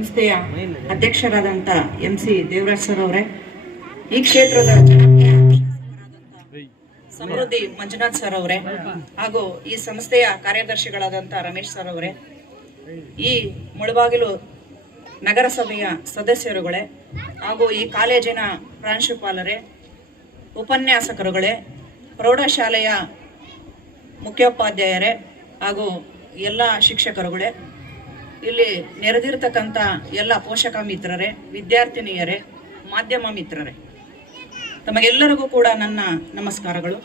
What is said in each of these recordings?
ಸಂಸ್ಥೆಯ ಅಧ್ಯಕ್ಷರಾದಂಥ MC Devaraj sir ಅವರೇ, ಈ ಕ್ಷೇತ್ರದ ಜನಪ್ರಿಯ ಸಮೃದ್ಧಿ ಮಂಜುನಾಥ್ ಸರ್ ಅವರೇ, ಹಾಗೂ ಈ ಸಂಸ್ಥೆಯ ಕಾರ್ಯದರ್ಶಿಗಳಾದಂಥ ರಮೇಶ್ ಸರ್ ಅವರೇ, ಈ ಮುಳಬಾಗಿಲು ನಗರಸಭೆಯ ಸದಸ್ಯರುಗಳೇ, ಹಾಗೂ ಈ ಕಾಲೇಜಿನ ಪ್ರಾಂಶುಪಾಲರೇ, ಉಪನ್ಯಾಸಕರುಗಳೇ, ಪ್ರೌಢಶಾಲೆಯ ಮುಖ್ಯೋಪಾಧ್ಯಾಯರೇ ಹಾಗೂ ಎಲ್ಲ ಶಿಕ್ಷಕರುಗಳೇ, ಇಲ್ಲಿ ನೆರೆದಿರ್ತಕ್ಕಂಥ ಎಲ್ಲ ಪೋಷಕ ಮಿತ್ರರೇ, ವಿದ್ಯಾರ್ಥಿನಿಯರೇ, ಮಾಧ್ಯಮ ಮಿತ್ರರೇ, ತಮಗೆಲ್ಲರಿಗೂ ಕೂಡ ನನ್ನ ನಮಸ್ಕಾರಗಳು.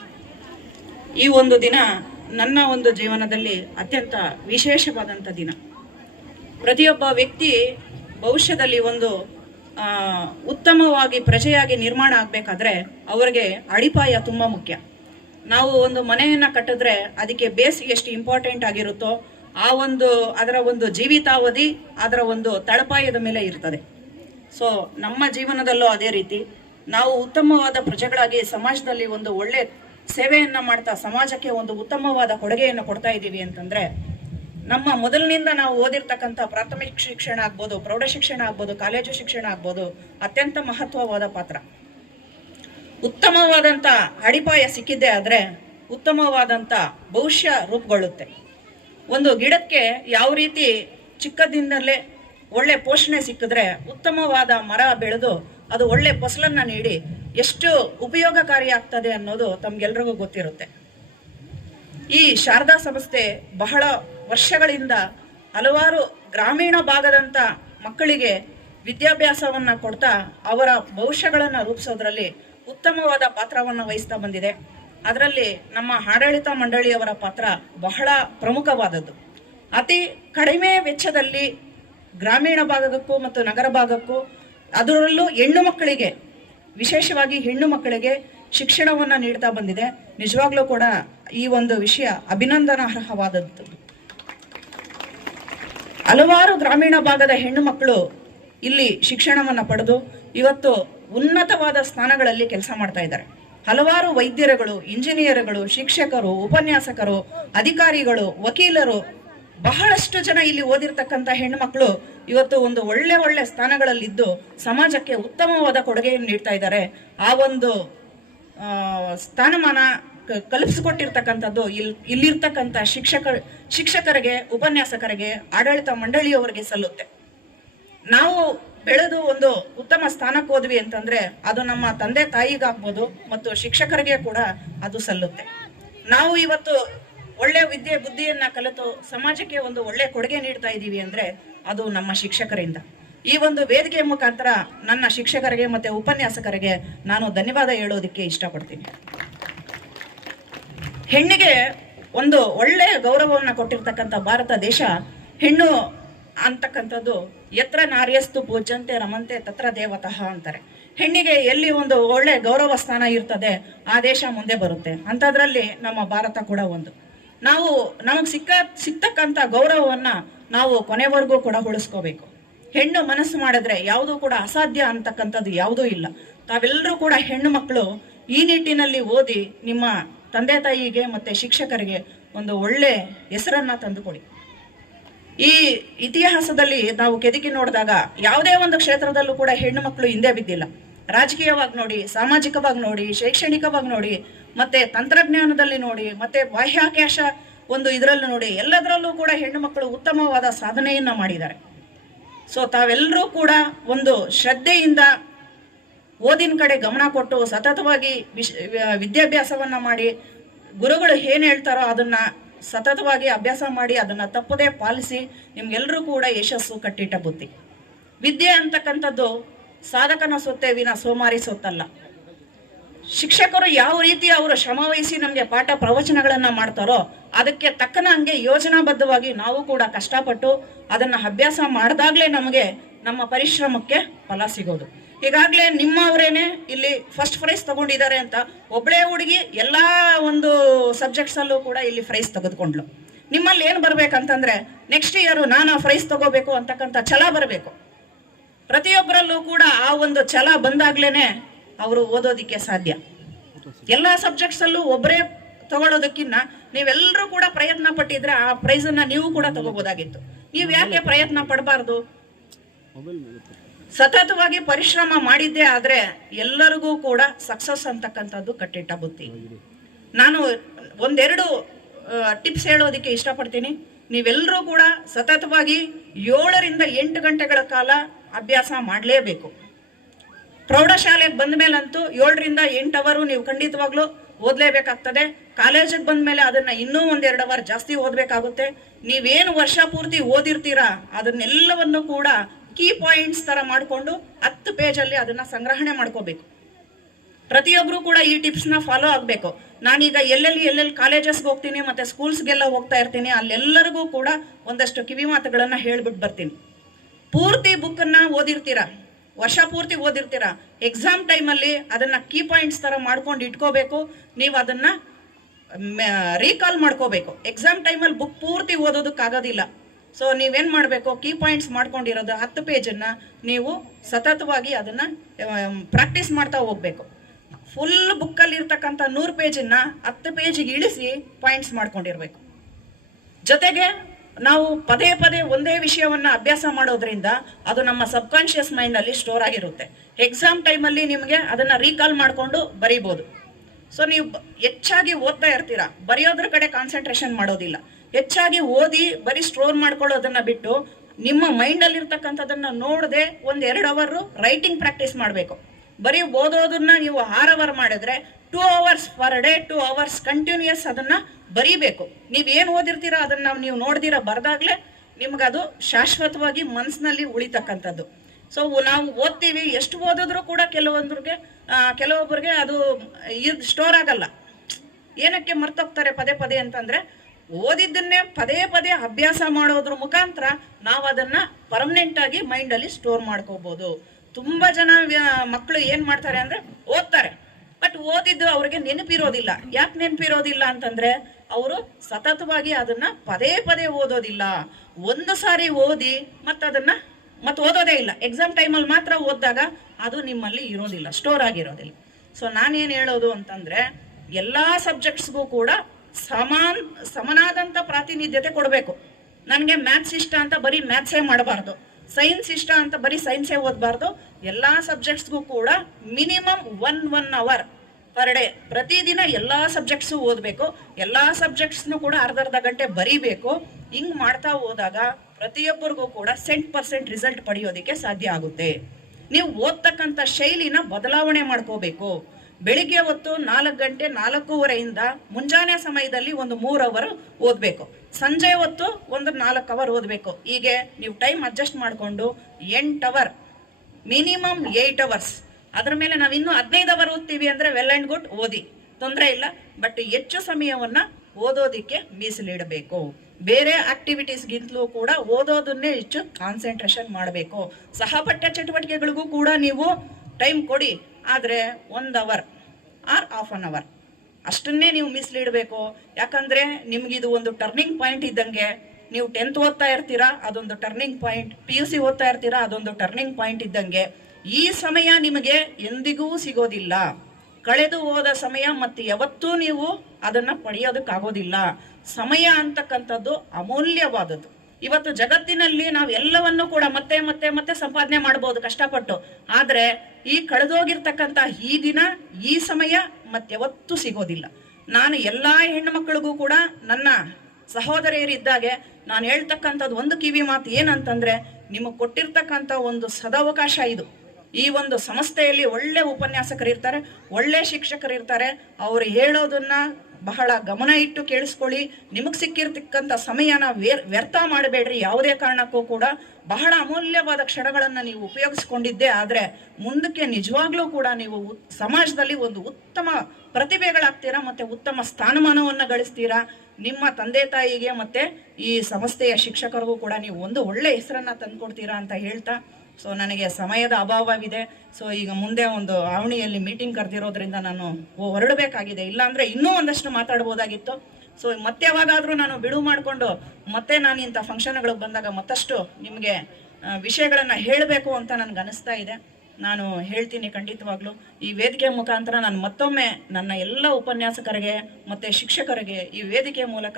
ಈ ಒಂದು ದಿನ ನನ್ನ ಒಂದು ಜೀವನದಲ್ಲಿ ಅತ್ಯಂತ ವಿಶೇಷವಾದಂಥ ದಿನ. ಪ್ರತಿಯೊಬ್ಬ ವ್ಯಕ್ತಿ ಭವಿಷ್ಯದಲ್ಲಿ ಒಂದು ಉತ್ತಮವಾಗಿ ಪ್ರಜೆಯಾಗಿ ನಿರ್ಮಾಣ ಆಗಬೇಕಾದ್ರೆ ಅವರಿಗೆ ಅಡಿಪಾಯ ತುಂಬ ಮುಖ್ಯ. ನಾವು ಒಂದು ಮನೆಯನ್ನು ಕಟ್ಟಿದ್ರೆ ಅದಕ್ಕೆ ಬೇಸ್ ಎಷ್ಟು ಇಂಪಾರ್ಟೆಂಟ್ ಆಗಿರುತ್ತೋ ಅದರ ಒಂದು ಜೀವಿತಾವಧಿ ಅದರ ಒಂದು ತಳಪಾಯದ ಮೇಲೆ ಇರ್ತದೆ. ಸೊ ನಮ್ಮ ಜೀವನದಲ್ಲೂ ಅದೇ ರೀತಿ ನಾವು ಉತ್ತಮವಾದ ಪ್ರಜೆಗಳಾಗಿ ಸಮಾಜದಲ್ಲಿ ಒಂದು ಒಳ್ಳೆ ಸೇವೆಯನ್ನು ಮಾಡ್ತಾ ಸಮಾಜಕ್ಕೆ ಒಂದು ಉತ್ತಮವಾದ ಕೊಡುಗೆಯನ್ನು ಕೊಡ್ತಾ ಇದ್ದೀವಿ ಅಂತಂದರೆ, ನಮ್ಮ ಮೊದಲಿನಿಂದ ನಾವು ಓದಿರ್ತಕ್ಕಂಥ ಪ್ರಾಥಮಿಕ ಶಿಕ್ಷಣ ಆಗ್ಬೋದು, ಪ್ರೌಢ ಶಿಕ್ಷಣ ಆಗ್ಬೋದು, ಕಾಲೇಜು ಶಿಕ್ಷಣ ಆಗ್ಬೋದು, ಅತ್ಯಂತ ಮಹತ್ವವಾದ ಪಾತ್ರ. ಉತ್ತಮವಾದಂಥ ಅಡಿಪಾಯ ಸಿಕ್ಕಿದ್ದೇ ಆದರೆ ಉತ್ತಮವಾದಂಥ ಭವಿಷ್ಯ ರೂಪುಗೊಳ್ಳುತ್ತೆ. ಒಂದು ಗಿಡಕ್ಕೆ ಯಾವ ರೀತಿ ಚಿಕ್ಕದಿಂದಲೇ ಒಳ್ಳೆ ಪೋಷಣೆ ಸಿಕ್ಕಿದ್ರೆ ಉತ್ತಮವಾದ ಮರ ಬೆಳೆದು ಅದು ಒಳ್ಳೆ ಫಸಲನ್ನು ನೀಡಿ ಎಷ್ಟು ಉಪಯೋಗಕಾರಿ ಆಗ್ತದೆ ಅನ್ನೋದು ತಮ್ಗೆಲ್ರಿಗೂ ಗೊತ್ತಿರುತ್ತೆ. ಈ ಶಾರದಾ ಸಂಸ್ಥೆ ಬಹಳ ವರ್ಷಗಳಿಂದ ಹಲವಾರು ಗ್ರಾಮೀಣ ಭಾಗದಂಥ ಮಕ್ಕಳಿಗೆ ವಿದ್ಯಾಭ್ಯಾಸವನ್ನು ಕೊಡ್ತಾ ಅವರ ಭವಿಷ್ಯಗಳನ್ನು ರೂಪಿಸೋದ್ರಲ್ಲಿ ಉತ್ತಮವಾದ ಪಾತ್ರವನ್ನು ವಹಿಸ್ತಾ ಬಂದಿದೆ. ಅದರಲ್ಲಿ ನಮ್ಮ ಆಡಳಿತ ಮಂಡಳಿಯವರ ಪಾತ್ರ ಬಹಳ ಪ್ರಮುಖವಾದದ್ದು. ಅತಿ ಕಡಿಮೆ ವೆಚ್ಚದಲ್ಲಿ ಗ್ರಾಮೀಣ ಭಾಗಕ್ಕೂ ಮತ್ತು ನಗರ ಭಾಗಕ್ಕೂ, ಅದರಲ್ಲೂ ಹೆಣ್ಣು ಮಕ್ಕಳಿಗೆ, ವಿಶೇಷವಾಗಿ ಹೆಣ್ಣು ಮಕ್ಕಳಿಗೆ ಶಿಕ್ಷಣವನ್ನು ನೀಡ್ತಾ ಬಂದಿದೆ. ನಿಜವಾಗ್ಲೂ ಕೂಡ ಈ ಒಂದು ವಿಷಯ ಅಭಿನಂದನಾರ್ಹವಾದದ್ದು. ಹಲವಾರು ಗ್ರಾಮೀಣ ಭಾಗದ ಹೆಣ್ಣು ಮಕ್ಕಳು ಇಲ್ಲಿ ಶಿಕ್ಷಣವನ್ನು ಪಡೆದು ಇವತ್ತು ಉನ್ನತವಾದ ಸ್ಥಾನಗಳಲ್ಲಿ ಕೆಲಸ ಮಾಡ್ತಾ ಇದ್ದಾರೆ. ಹಲವಾರು ವೈದ್ಯರುಗಳು, ಇಂಜಿನಿಯರ್ಗಳು, ಶಿಕ್ಷಕರು, ಉಪನ್ಯಾಸಕರು, ಅಧಿಕಾರಿಗಳು, ವಕೀಲರು, ಬಹಳಷ್ಟು ಜನ ಇಲ್ಲಿ ಓದಿರ್ತಕ್ಕಂಥ ಹೆಣ್ಣು ಮಕ್ಕಳು ಇವತ್ತು ಒಂದು ಒಳ್ಳೆ ಸ್ಥಾನಗಳಲ್ಲಿದ್ದು ಸಮಾಜಕ್ಕೆ ಉತ್ತಮವಾದ ಕೊಡುಗೆಯನ್ನು ನೀಡ್ತಾ ಇದ್ದಾರೆ. ಆ ಒಂದು ಸ್ಥಾನಮಾನ ಕಲ್ಪಿಸಿಕೊಟ್ಟಿರ್ತಕ್ಕಂಥದ್ದು ಇಲ್ಲಿರ್ತಕ್ಕಂಥ ಶಿಕ್ಷಕರಿಗೆ, ಉಪನ್ಯಾಸಕರಿಗೆ, ಆಡಳಿತ ಮಂಡಳಿಯವರಿಗೆ ಸಲ್ಲುತ್ತೆ. ನಾವು ಬೆಳೆದು ಒಂದು ಉತ್ತಮ ಸ್ಥಾನಕ್ಕೆ ಹೋದ್ವಿ ಅಂತಂದ್ರೆ ಅದು ನಮ್ಮ ತಂದೆ ತಾಯಿಗಾಗ್ಬೋದು ಮತ್ತು ಶಿಕ್ಷಕರಿಗೆ ಕೂಡ ಅದು ಸಲ್ಲುತ್ತೆ. ನಾವು ಇವತ್ತು ಒಳ್ಳೆ ವಿದ್ಯೆ ಬುದ್ಧಿಯನ್ನ ಕಲಿತು ಸಮಾಜಕ್ಕೆ ಒಂದು ಒಳ್ಳೆ ಕೊಡುಗೆ ನೀಡ್ತಾ ಇದ್ದೀವಿ ಅಂದ್ರೆ ಅದು ನಮ್ಮ ಶಿಕ್ಷಕರಿಂದ. ಈ ಒಂದು ವೇದಿಕೆಯ ಮುಖಾಂತರ ನನ್ನ ಶಿಕ್ಷಕರಿಗೆ ಮತ್ತೆ ಉಪನ್ಯಾಸಕರಿಗೆ ನಾನು ಧನ್ಯವಾದ ಹೇಳೋದಕ್ಕೆ ಇಷ್ಟಪಡ್ತೀನಿ. ಹೆಣ್ಣಿಗೆ ಒಂದು ಒಳ್ಳೆಯ ಗೌರವವನ್ನು ಕೊಟ್ಟಿರ್ತಕ್ಕಂಥ ಭಾರತ ದೇಶ ಹೆಣ್ಣು ಅಂತಕ್ಕಂಥದ್ದು ಯತ್ರ ನಾರ್ಯಸ್ತು ಪೂಜ್ಯಂತೆ ರಮಂತೆ ತತ್ರ ದೇವತಃ ಅಂತಾರೆ. ಹೆಣ್ಣಿಗೆ ಎಲ್ಲಿ ಒಂದು ಒಳ್ಳೆ ಗೌರವ ಸ್ಥಾನ ಇರ್ತದೆ ಆ ದೇಶ ಮುಂದೆ ಬರುತ್ತೆ. ಅಂಥದ್ರಲ್ಲಿ ನಮ್ಮ ಭಾರತ ಕೂಡ ಒಂದು. ನಾವು ನಮಗೆ ಸಿಗ್ತಕ್ಕಂಥ ಗೌರವವನ್ನು ನಾವು ಕೊನೆವರೆಗೂ ಕೂಡ ಉಳಿಸ್ಕೋಬೇಕು. ಹೆಣ್ಣು ಮನಸ್ಸು ಮಾಡಿದ್ರೆ ಯಾವುದೂ ಕೂಡ ಅಸಾಧ್ಯ ಅಂತಕ್ಕಂಥದ್ದು ಯಾವುದೂ ಇಲ್ಲ. ತಾವೆಲ್ಲರೂ ಕೂಡ ಹೆಣ್ಣು ಮಕ್ಕಳು ಈ ನಿಟ್ಟಿನಲ್ಲಿ ಓದಿ ನಿಮ್ಮ ತಂದೆ ತಾಯಿಗೆ ಮತ್ತು ಶಿಕ್ಷಕರಿಗೆ ಒಂದು ಒಳ್ಳೆ ಹೆಸರನ್ನು ತಂದುಕೊಡಿ. ಈ ಇತಿಹಾಸದಲ್ಲಿ ನಾವು ಕೆದಕಿ ನೋಡಿದಾಗ ಯಾವುದೇ ಒಂದು ಕ್ಷೇತ್ರದಲ್ಲೂ ಕೂಡ ಹೆಣ್ಣು ಮಕ್ಕಳು ಹಿಂದೆ ಬಿದ್ದಿಲ್ಲ. ರಾಜಕೀಯವಾಗಿ ನೋಡಿ, ಸಾಮಾಜಿಕವಾಗಿ ನೋಡಿ, ಶೈಕ್ಷಣಿಕವಾಗಿ ನೋಡಿ, ಮತ್ತೆ ತಂತ್ರಜ್ಞಾನದಲ್ಲಿ ನೋಡಿ, ಮತ್ತೆ ಬಾಹ್ಯಾಕಾಶ ಒಂದು ಇದರಲ್ಲೂ ನೋಡಿ, ಎಲ್ಲದರಲ್ಲೂ ಕೂಡ ಹೆಣ್ಣು ಮಕ್ಕಳು ಉತ್ತಮವಾದ ಸಾಧನೆಯನ್ನ ಮಾಡಿದ್ದಾರೆ. ಸೊ ತಾವೆಲ್ಲರೂ ಕೂಡ ಒಂದು ಶ್ರದ್ಧೆಯಿಂದ ಓದಿನ ಕಡೆ ಗಮನ ಕೊಟ್ಟು ಸತತವಾಗಿ ವಿದ್ಯಾಭ್ಯಾಸವನ್ನ ಮಾಡಿ ಗುರುಗಳು ಏನು ಹೇಳ್ತಾರೋ ಅದನ್ನ ಸತತವಾಗಿ ಅಭ್ಯಾಸ ಮಾಡಿ ಅದನ್ನು ತಪ್ಪದೇ ಪಾಲಿಸಿ ನಿಮ್ಗೆಲ್ಲರೂ ಕೂಡ ಯಶಸ್ಸು ಕಟ್ಟಿಟ್ಟ ಬುದ್ಧಿ. ವಿದ್ಯೆ ಅಂತಕ್ಕಂಥದ್ದು ಸಾಧಕನ ಸೊತ್ತೆ ವಿನ ಸೋಮಾರಿ ಸೊತ್ತಲ್ಲ. ಶಿಕ್ಷಕರು ಯಾವ ರೀತಿ ಅವರು ಶ್ರಮ ವಹಿಸಿ ನಮಗೆ ಪಾಠ ಪ್ರವಚನಗಳನ್ನು ಮಾಡ್ತಾರೋ ಅದಕ್ಕೆ ತಕ್ಕನ ಹಂಗೆ ಯೋಜನಾಬದ್ಧವಾಗಿ ನಾವು ಕೂಡ ಕಷ್ಟಪಟ್ಟು ಅದನ್ನು ಅಭ್ಯಾಸ ಮಾಡಿದಾಗಲೇ ನಮಗೆ ನಮ್ಮ ಪರಿಶ್ರಮಕ್ಕೆ ಫಲ ಸಿಗೋದು. ಈಗಾಗಲೇ ನಿಮ್ಮವರೇನೆ ಇಲ್ಲಿ ಫಸ್ಟ್ ಪ್ರೈಸ್ ತಗೊಂಡಿದ್ದಾರೆ ಅಂತ ಒಬ್ಬಳೇ ಹುಡುಗಿ ಎಲ್ಲ ಒಂದು ಸಬ್ಜೆಕ್ಟ್ಸಲ್ಲೂ ಕೂಡ ಇಲ್ಲಿ ಪ್ರೈಸ್ ತೆಗೆದುಕೊಂಡ್ಲು. ನಿಮ್ಮಲ್ಲಿ ಏನು ಬರ್ಬೇಕಂತಂದ್ರೆ ನೆಕ್ಸ್ಟ್ ಇಯರ್ ನಾನು ಆ ಪ್ರೈಸ್ ತಗೋಬೇಕು ಅಂತಕ್ಕಂಥ ಛಲ ಬರಬೇಕು. ಪ್ರತಿಯೊಬ್ಬರಲ್ಲೂ ಕೂಡ ಆ ಒಂದು ಛಲ ಬಂದಾಗ್ಲೇನೆ ಅವರು ಓದೋದಿಕ್ಕೆ ಸಾಧ್ಯ. ಎಲ್ಲ ಸಬ್ಜೆಕ್ಟ್ಸಲ್ಲೂ ಒಬ್ಬರೇ ತಗೊಳ್ಳೋದಕ್ಕಿಂತ ನೀವೆಲ್ಲರೂ ಕೂಡ ಪ್ರಯತ್ನ ಪಟ್ಟಿದ್ರೆ ಆ ಪ್ರೈಸನ್ನು ನೀವು ಕೂಡ ತಗೋಬೋದಾಗಿತ್ತು. ನೀವು ಯಾಕೆ ಪ್ರಯತ್ನ ಪಡಬಾರ್ದು? ಸತತವಾಗಿ ಪರಿಶ್ರಮ ಮಾಡಿದ್ದೇ ಆದರೆ ಎಲ್ಲರಿಗೂ ಕೂಡ ಸಕ್ಸಸ್ ಅಂತಕ್ಕಂಥದ್ದು ಕಟ್ಟಿಟ್ಟ ಬುತ್ತಿ. ನಾನು ಒಂದೆರಡು ಟಿಪ್ಸ್ ಹೇಳೋದಕ್ಕೆ ಇಷ್ಟಪಡ್ತೀನಿ. ನೀವೆಲ್ಲರೂ ಕೂಡ ಸತತವಾಗಿ 7ರಿಂದ 8 ಗಂಟೆಗಳ ಕಾಲ ಅಭ್ಯಾಸ ಮಾಡಲೇಬೇಕು. ಪ್ರೌಢಶಾಲೆಗೆ ಬಂದ ಮೇಲಂತೂ 7ರಿಂದ 8 ಅವರು ನೀವು ಖಂಡಿತವಾಗ್ಲೂ ಓದಲೇಬೇಕಾಗ್ತದೆ. ಕಾಲೇಜಿಗೆ ಬಂದ ಮೇಲೆ ಅದನ್ನು ಇನ್ನೂ 1-2 ಅವರ್ ಜಾಸ್ತಿ ಓದಬೇಕಾಗುತ್ತೆ. ನೀವೇನು ವರ್ಷ ಪೂರ್ತಿ ಓದಿರ್ತೀರಾ ಅದನ್ನೆಲ್ಲವನ್ನು ಕೂಡ ಕೀ ಪಾಯಿಂಟ್ಸ್ ಥರ ಮಾಡಿಕೊಂಡು 10 ಪೇಜಲ್ಲಿ ಅದನ್ನು ಸಂಗ್ರಹಣೆ ಮಾಡ್ಕೋಬೇಕು. ಪ್ರತಿಯೊಬ್ಬರು ಕೂಡ ಈ ಟಿಪ್ಸ್ನ ಫಾಲೋ ಆಗಬೇಕು. ನಾನೀಗ ಎಲ್ಲೆಲ್ಲಿ ಕಾಲೇಜಸ್ಗೆ ಹೋಗ್ತೀನಿ ಮತ್ತು ಸ್ಕೂಲ್ಸ್ಗೆಲ್ಲ ಹೋಗ್ತಾ ಇರ್ತೀನಿ, ಅಲ್ಲೆಲ್ಲರಿಗೂ ಕೂಡ ಒಂದಷ್ಟು ಕಿವಿ ಮಾತುಗಳನ್ನು ಹೇಳ್ಬಿಟ್ಟು ಬರ್ತೀನಿ. ಪೂರ್ತಿ ಬುಕ್ಕನ್ನು ಓದಿರ್ತೀರಾ, ವರ್ಷ ಪೂರ್ತಿ ಓದಿರ್ತೀರಾ, ಎಕ್ಸಾಮ್ ಟೈಮಲ್ಲಿ ಅದನ್ನು ಕೀ ಪಾಯಿಂಟ್ಸ್ ಥರ ಮಾಡ್ಕೊಂಡು ಇಟ್ಕೋಬೇಕು. ನೀವು ಅದನ್ನು ರೀಕಾಲ್ ಮಾಡ್ಕೋಬೇಕು. ಎಕ್ಸಾಮ್ ಟೈಮಲ್ಲಿ ಬುಕ್ ಪೂರ್ತಿ ಓದೋದಕ್ಕಾಗೋದಿಲ್ಲ. ಸೊ ನೀವೇನು ಮಾಡಬೇಕು, ಕೀ ಪಾಯಿಂಟ್ಸ್ ಮಾಡ್ಕೊಂಡಿರೋದು 10 ಪೇಜನ್ನು ನೀವು ಸತತವಾಗಿ ಅದನ್ನು ಪ್ರಾಕ್ಟೀಸ್ ಮಾಡ್ತಾ ಹೋಗಬೇಕು. ಫುಲ್ ಬುಕ್ಕಲ್ಲಿ ಇರ್ತಕ್ಕಂಥ 100 ಪೇಜನ್ನು 10 ಪೇಜಿಗೆ ಇಳಿಸಿ ಪಾಯಿಂಟ್ಸ್ ಮಾಡ್ಕೊಂಡಿರ್ಬೇಕು. ಜೊತೆಗೆ ನಾವು ಪದೇ ಪದೇ ಒಂದೇ ವಿಷಯವನ್ನು ಅಭ್ಯಾಸ ಮಾಡೋದ್ರಿಂದ ಅದು ನಮ್ಮ ಸಬ್ಕಾನ್ಷಿಯಸ್ ಮೈಂಡಲ್ಲಿ ಸ್ಟೋರ್ ಆಗಿರುತ್ತೆ. ಎಕ್ಸಾಮ್ ಟೈಮಲ್ಲಿ ನಿಮಗೆ ಅದನ್ನು ರೀಕಾಲ್ ಮಾಡಿಕೊಂಡು ಬರೀಬೋದು. ಸೊ ನೀವು ಹೆಚ್ಚಾಗಿ ಓದ್ತಾ ಇರ್ತೀರಾ, ಬರೆಯೋದ್ರ ಕಡೆ ಕಾನ್ಸಂಟ್ರೇಷನ್ ಮಾಡೋದಿಲ್ಲ. ಹೆಚ್ಚಾಗಿ ಓದಿ ಬರೀ ಸ್ಟೋರ್ ಮಾಡ್ಕೊಳ್ಳೋದನ್ನು ಬಿಟ್ಟು ನಿಮ್ಮ ಮೈಂಡಲ್ಲಿರ್ತಕ್ಕಂಥದ್ದನ್ನು ನೋಡದೆ 1-2 ಅವರು ರೈಟಿಂಗ್ ಪ್ರಾಕ್ಟೀಸ್ ಮಾಡಬೇಕು. ಬರೀ ಓದೋದನ್ನ ನೀವು 6 ಅವರ್ ಮಾಡಿದ್ರೆ 2 hours per day 2 hours continuous ಅದನ್ನು ಬರೀಬೇಕು. ನೀವೇನು ಓದಿರ್ತೀರಾ ಅದನ್ನು ನೀವು ನೋಡ್ದಿರ ಬರೆದಾಗಲೇ ನಿಮ್ಗದು ಶಾಶ್ವತವಾಗಿ ಮನಸ್ಸಿನಲ್ಲಿ ಉಳಿತಕ್ಕಂಥದ್ದು. ಸೊ ನಾವು ಓದ್ತೀವಿ, ಎಷ್ಟು ಓದಿದ್ರೂ ಕೂಡ ಕೆಲವೊಬ್ಬರಿಗೆ ಅದು ಸ್ಟೋರ್ ಆಗಲ್ಲ. ಏನಕ್ಕೆ ಮರ್ತೋಗ್ತಾರೆ ಪದೇ ಪದೇ ಅಂತಂದರೆ, ಓದಿದ್ದನ್ನೇ ಪದೇ ಪದೇ ಅಭ್ಯಾಸ ಮಾಡೋದ್ರ ಮುಖಾಂತರ ನಾವು ಅದನ್ನು ಪರ್ಮನೆಂಟಾಗಿ ಮೈಂಡಲ್ಲಿ ಸ್ಟೋರ್ ಮಾಡ್ಕೋಬೋದು. ತುಂಬ ಜನ ಮಕ್ಕಳು ಏನು ಮಾಡ್ತಾರೆ ಅಂದರೆ ಓದ್ತಾರೆ, ಬಟ್ ಓದಿದ್ದು ಅವ್ರಿಗೆ ನೆನಪಿರೋದಿಲ್ಲ. ಯಾಕೆ ನೆನಪಿರೋದಿಲ್ಲ ಅಂತಂದರೆ ಅವರು ಸತತವಾಗಿ ಅದನ್ನು ಪದೇ ಪದೇ ಓದೋದಿಲ್ಲ. ಒಂದು ಸಾರಿ ಓದಿ ಮತ್ತೆ ಓದೋದೇ ಇಲ್ಲ. ಎಕ್ಸಾಮ್ ಟೈಮಲ್ಲಿ ಮಾತ್ರ ಓದಿದಾಗ ಅದು ನಿಮ್ಮಲ್ಲಿ ಇರೋದಿಲ್ಲ, ಸ್ಟೋರ್ ಆಗಿರೋದಿಲ್ಲ. ಸೊ ನಾನೇನು ಹೇಳೋದು ಅಂತಂದರೆ, ಎಲ್ಲ ಸಬ್ಜೆಕ್ಟ್ಸ್ಗೂ ಕೂಡ ಸಮನಾದಂಥ ಪ್ರಾತಿನಿಧ್ಯತೆ ಕೊಡಬೇಕು. ನನಗೆ ಮ್ಯಾಥ್ಸ್ ಇಷ್ಟ ಅಂತ ಬರೀ ಮ್ಯಾಥ್ಸೇ ಮಾಡಬಾರ್ದು, ಸೈನ್ಸ್ ಇಷ್ಟ ಅಂತ ಬರೀ ಸೈನ್ಸೇ ಓದಬಾರ್ದು. ಎಲ್ಲ ಸಬ್ಜೆಕ್ಟ್ಸ್ಗೂ ಕೂಡ ಮಿನಿಮಮ್ 1 ಅವರ್ ಪರ್ ಡೇ ಪ್ರತಿದಿನ ಎಲ್ಲ ಸಬ್ಜೆಕ್ಟ್ಸು ಓದಬೇಕು. ಎಲ್ಲ ಸಬ್ಜೆಕ್ಟ್ಸ್ನು ಕೂಡ ಅರ್ಧ ಗಂಟೆ ಬರೀಬೇಕು. ಹಿಂಗೆ ಮಾಡ್ತಾ ಹೋದಾಗ ಪ್ರತಿಯೊಬ್ಬರಿಗೂ ಕೂಡ 100% ರಿಸಲ್ಟ್ ಪಡೆಯೋದಕ್ಕೆ ಸಾಧ್ಯ ಆಗುತ್ತೆ. ನೀವು ಓದ್ತಕ್ಕಂಥ ಶೈಲಿನ ಬದಲಾವಣೆ ಮಾಡ್ಕೋಬೇಕು. ಬೆಳಿಗ್ಗೆ ಹೊತ್ತು 4 ಗಂಟೆ 4:15 ಮುಂಜಾನೆ ಸಮಯದಲ್ಲಿ 3 ಅವರ್ ಓದಬೇಕು. ಸಂಜೆ ಹೊತ್ತು 4 ಅವರ್ ಓದಬೇಕು. ಹೀಗೆ ನೀವು ಟೈಮ್ ಅಡ್ಜಸ್ಟ್ ಮಾಡಿಕೊಂಡು 8 ಅವರ್, ಮಿನಿಮಮ್ 8 ಅವರ್ಸ್. ಅದ್ರ ಮೇಲೆ ನಾವು ಇನ್ನೂ 15 ಅವರ್ ಓದ್ತೀವಿ ಅಂದರೆ ವೆಲ್ ಆ್ಯಂಡ್ ಗುಡ್, ಓದಿ, ತೊಂದರೆ ಇಲ್ಲ. ಬಟ್ ಹೆಚ್ಚು ಸಮಯವನ್ನು ಓದೋದಕ್ಕೆ ಮೀಸಲಿಡಬೇಕು. ಬೇರೆ ಆಕ್ಟಿವಿಟೀಸ್ಗಿಂತಲೂ ಕೂಡ ಓದೋದನ್ನೇ ಹೆಚ್ಚು ಕಾನ್ಸಂಟ್ರೇಷನ್ ಮಾಡಬೇಕು. ಸಹಪಠ್ಯ ಚಟುವಟಿಕೆಗಳಿಗೂ ಕೂಡ ನೀವು ಟೈಮ್ ಕೊಡಿ, ಆದರೆ 1 hour or half an hour ಅಷ್ಟನ್ನೇ ನೀವು ಮೀಸಲಿಡಬೇಕು. ಯಾಕಂದರೆ ನಿಮಗಿದು ಒಂದು ಟರ್ನಿಂಗ್ ಪಾಯಿಂಟ್ ಇದ್ದಂಗೆ. ನೀವು 10th ಓದ್ತಾ ಇರ್ತೀರಾ, ಅದೊಂದು ಟರ್ನಿಂಗ್ ಪಾಯಿಂಟ್. PUC ಓದ್ತಾ ಇರ್ತೀರಾ, ಅದೊಂದು ಟರ್ನಿಂಗ್ ಪಾಯಿಂಟ್ ಇದ್ದಂಗೆ. ಈ ಸಮಯ ನಿಮಗೆ ಎಂದಿಗೂ ಸಿಗೋದಿಲ್ಲ. ಕಳೆದು ಹೋದ ಸಮಯ ಮತ್ತೆ ಯಾವತ್ತೂ ನೀವು ಅದನ್ನು ಪಡೆಯೋದಕ್ಕಾಗೋದಿಲ್ಲ. ಸಮಯ ಅಂತಕ್ಕಂಥದ್ದು ಅಮೂಲ್ಯವಾದದ್ದು. ಇವತ್ತು ಜಗತ್ತಿನಲ್ಲಿ ನಾವು ಎಲ್ಲವನ್ನೂ ಕೂಡ ಮತ್ತೆ ಮತ್ತೆ ಮತ್ತೆ ಸಂಪಾದನೆ ಮಾಡ್ಬೋದು ಕಷ್ಟಪಟ್ಟು, ಆದರೆ ಈ ಕಳೆದೋಗಿರ್ತಕ್ಕಂಥ ಈ ದಿನ, ಈ ಸಮಯ ಮತ್ಯಾವತ್ತೂ ಸಿಗೋದಿಲ್ಲ. ನಾನು ಎಲ್ಲ ಹೆಣ್ಣುಮಕ್ಕಳಿಗೂ ಕೂಡ ನನ್ನ ಸಹೋದರಿಯರಿದ್ದಾಗೆ ನಾನು ಹೇಳ್ತಕ್ಕಂಥದ್ದು ಒಂದು ಕಿವಿ ಮಾತು ಏನಂತಂದರೆ, ನಿಮಗೆ ಕೊಟ್ಟಿರ್ತಕ್ಕಂಥ ಒಂದು ಸದಾವಕಾಶ ಇದು. ಈ ಒಂದು ಸಂಸ್ಥೆಯಲ್ಲಿ ಒಳ್ಳೆ ಉಪನ್ಯಾಸಕರಿರ್ತಾರೆ, ಒಳ್ಳೆ ಶಿಕ್ಷಕರಿರ್ತಾರೆ. ಅವರು ಹೇಳೋದನ್ನು ಬಹಳ ಗಮನ ಇಟ್ಟು ಕೇಳಿಸ್ಕೊಳ್ಳಿ. ನಿಮಗೆ ಸಿಕ್ಕಿರ್ತಕ್ಕಂಥ ಸಮಯನ ವ್ಯರ್ಥ ಮಾಡಬೇಡ್ರಿ. ಯಾವುದೇ ಕಾರಣಕ್ಕೂ ಕೂಡ ಬಹಳ ಅಮೂಲ್ಯವಾದ ಕ್ಷಣಗಳನ್ನು ನೀವು ಉಪಯೋಗಿಸ್ಕೊಂಡಿದ್ದೇ ಆದರೆ ಮುಂದಕ್ಕೆ ನಿಜವಾಗ್ಲೂ ಕೂಡ ನೀವು ಸಮಾಜದಲ್ಲಿ ಒಂದು ಉತ್ತಮ ಪ್ರತಿಭೆಗಳಾಗ್ತೀರಾ ಮತ್ತು ಉತ್ತಮ ಸ್ಥಾನಮಾನವನ್ನು ಗಳಿಸ್ತೀರಾ. ನಿಮ್ಮ ತಂದೆ ತಾಯಿಗೆ ಮತ್ತು ಈ ಸಂಸ್ಥೆಯ ಶಿಕ್ಷಕರಿಗೂ ಕೂಡ ನೀವು ಒಂದು ಒಳ್ಳೆ ಹೆಸರನ್ನು ತಂದುಕೊಡ್ತೀರಾ ಅಂತ ಹೇಳ್ತಾ, ಸೊ ನನಗೆ ಸಮಯದ ಅಭಾವವಿದೆ. ಸೊ ಈಗ ಮುಂದೆ ಒಂದು ಆವಣಿಯಲ್ಲಿ ಮೀಟಿಂಗ್ ಕರೆದಿರೋದ್ರಿಂದ ನಾನು ಹೊರಡಬೇಕಾಗಿದೆ. ಇಲ್ಲಾಂದರೆ ಇನ್ನೂ ಒಂದಷ್ಟು ಮಾತಾಡ್ಬೋದಾಗಿತ್ತು. ಸೊ ಮತ್ತೆ ಯಾವಾಗಾದರೂ ನಾನು ಬಿಡುವು ಮಾಡಿಕೊಂಡು ಮತ್ತೆ ನಾನು ಇಂಥ ಫಂಕ್ಷನ್ಗಳಿಗೆ ಬಂದಾಗ ಮತ್ತಷ್ಟು ನಿಮಗೆ ವಿಷಯಗಳನ್ನು ಹೇಳಬೇಕು ಅಂತ ನನಗೆ ಅನಿಸ್ತಾ ಇದೆ. ನಾನು ಹೇಳ್ತೀನಿ ಖಂಡಿತವಾಗ್ಲೂ. ಈ ವೇದಿಕೆ ಮುಖಾಂತರ ನಾನು ಮತ್ತೊಮ್ಮೆ ನನ್ನ ಎಲ್ಲ ಉಪನ್ಯಾಸಕರಿಗೆ ಮತ್ತು ಶಿಕ್ಷಕರಿಗೆ ಈ ವೇದಿಕೆ ಮೂಲಕ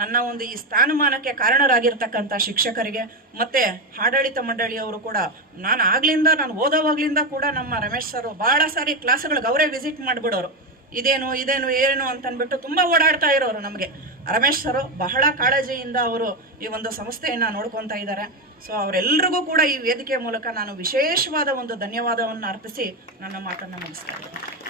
ನನ್ನ ಒಂದು ಈ ಸ್ಥಾನಮಾನಕ್ಕೆ ಕಾರಣರಾಗಿರ್ತಕ್ಕಂಥ ಶಿಕ್ಷಕರಿಗೆ ಮತ್ತು ಆಡಳಿತ ಮಂಡಳಿಯವರು ಕೂಡ, ನಾನು ಓದೋವಾಗ್ಲಿಂದ ಕೂಡ ನಮ್ಮ ರಮೇಶ್ ಸರ್ ಭಾಳ ಸಾರಿ ಕ್ಲಾಸ್ಗಳಿಗೆ ಅವರೇ ವಿಸಿಟ್ ಮಾಡಿಬಿಡೋರು. ಇದೇನು ಏನು ಅಂತನ್ಬಿಟ್ಟು ತುಂಬ ಓಡಾಡ್ತಾ ಇರೋರು. ನಮಗೆ ರಮೇಶ್ ಸರು ಬಹಳ ಕಾಳಜಿಯಿಂದ ಅವರು ಈ ಒಂದು ಸಂಸ್ಥೆಯನ್ನು ನೋಡ್ಕೊತಾ ಇದ್ದಾರೆ. ಸೊ ಅವರೆಲ್ಲರಿಗೂ ಕೂಡ ಈ ವೇದಿಕೆ ಮೂಲಕ ನಾನು ವಿಶೇಷವಾದ ಒಂದು ಧನ್ಯವಾದವನ್ನು ಅರ್ಪಿಸಿ ನನ್ನ ಮಾತನ್ನು ಮುಗಿಸ್ತಾ ಇದ್ದೀನಿ.